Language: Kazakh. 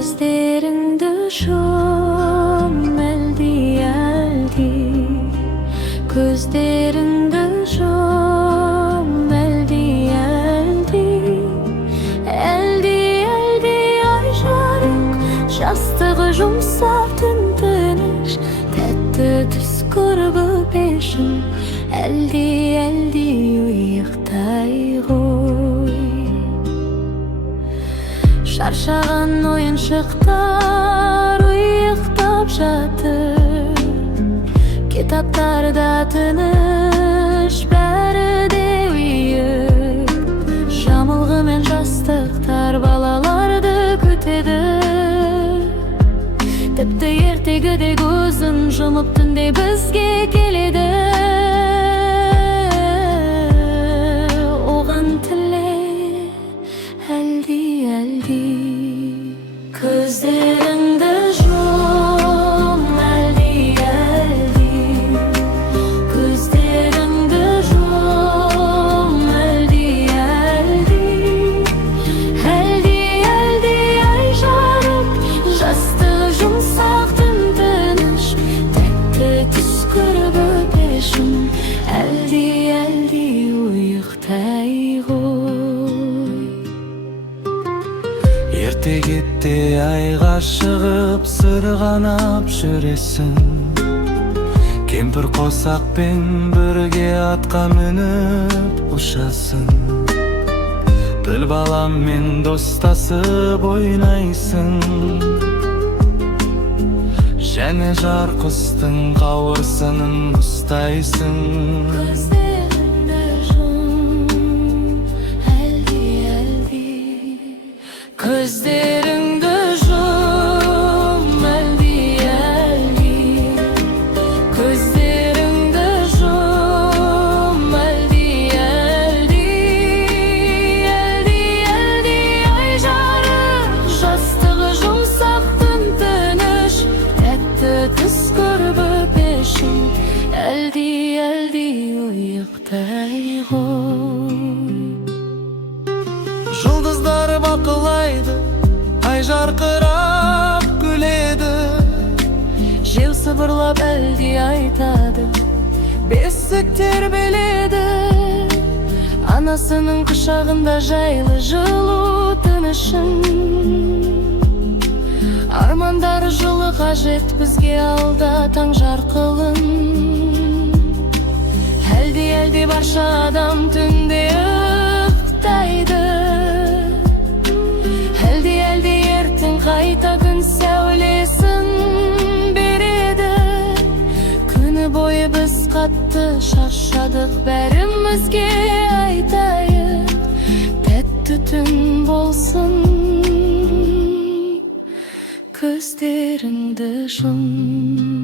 Gözlerinde şömeldi eldi, gözlerinde şömeldi eldi, eldi eldi ay жарық, жастығы жұмсақ түн тыныш, тәтті түс көргі пешін, әлди әлди ұйықтай ғой. Шаршаған ойыншықтар ұйықтап жатыр, китаптарда тыныш, бәрі де ұйық. Жамылғы мен жастықтар балаларды күтеді, тіпті ертегіде көзін жұмып түнде бізге келеді. Оған тіле әлди әлди, көздеріңді жұм әлди әлди, көздеріңді жұм әлди әлди, әлди әлди ай жарық, жастығы жұмсақ түн тыныш, тәтті түс көріп өтешін, әлди әлди ұйықтай ғой. Ерте кетте айға шығып сырғанап жүресің, кемпір қосақпен бірге атқа мініп ұшасың, тіл баламмен достасып ойнайсың, және жар құстың қауырсынын ұстайсың. Көздеріңді жұм әлди әлди, көздеріңді жұм әлди әлди, көздеріңді жұм әлди әлди, әлди әлди ай жарық, жастығы жұмсақ түн тыныш, тәтті түс көріп өтешін, әлди әлди ұйықтай ғой. Жұлдыздар бақылайды, ай жарқырап күледі, Жел сыбырлап әлди айтады, бесіктер беледі. Анасының құшағында жайлы жылу тынышын, армандар жылы қажет бізге алда таң жарқылын. Әлди әлди барша адам түнде ұйықтайды, әлди әлди ертең қайта күн сәулесін береді. Күні бойы біз қатты шаршадық, бәрімізге айтайық, тәтті түн болсын, көздеріңді жұм.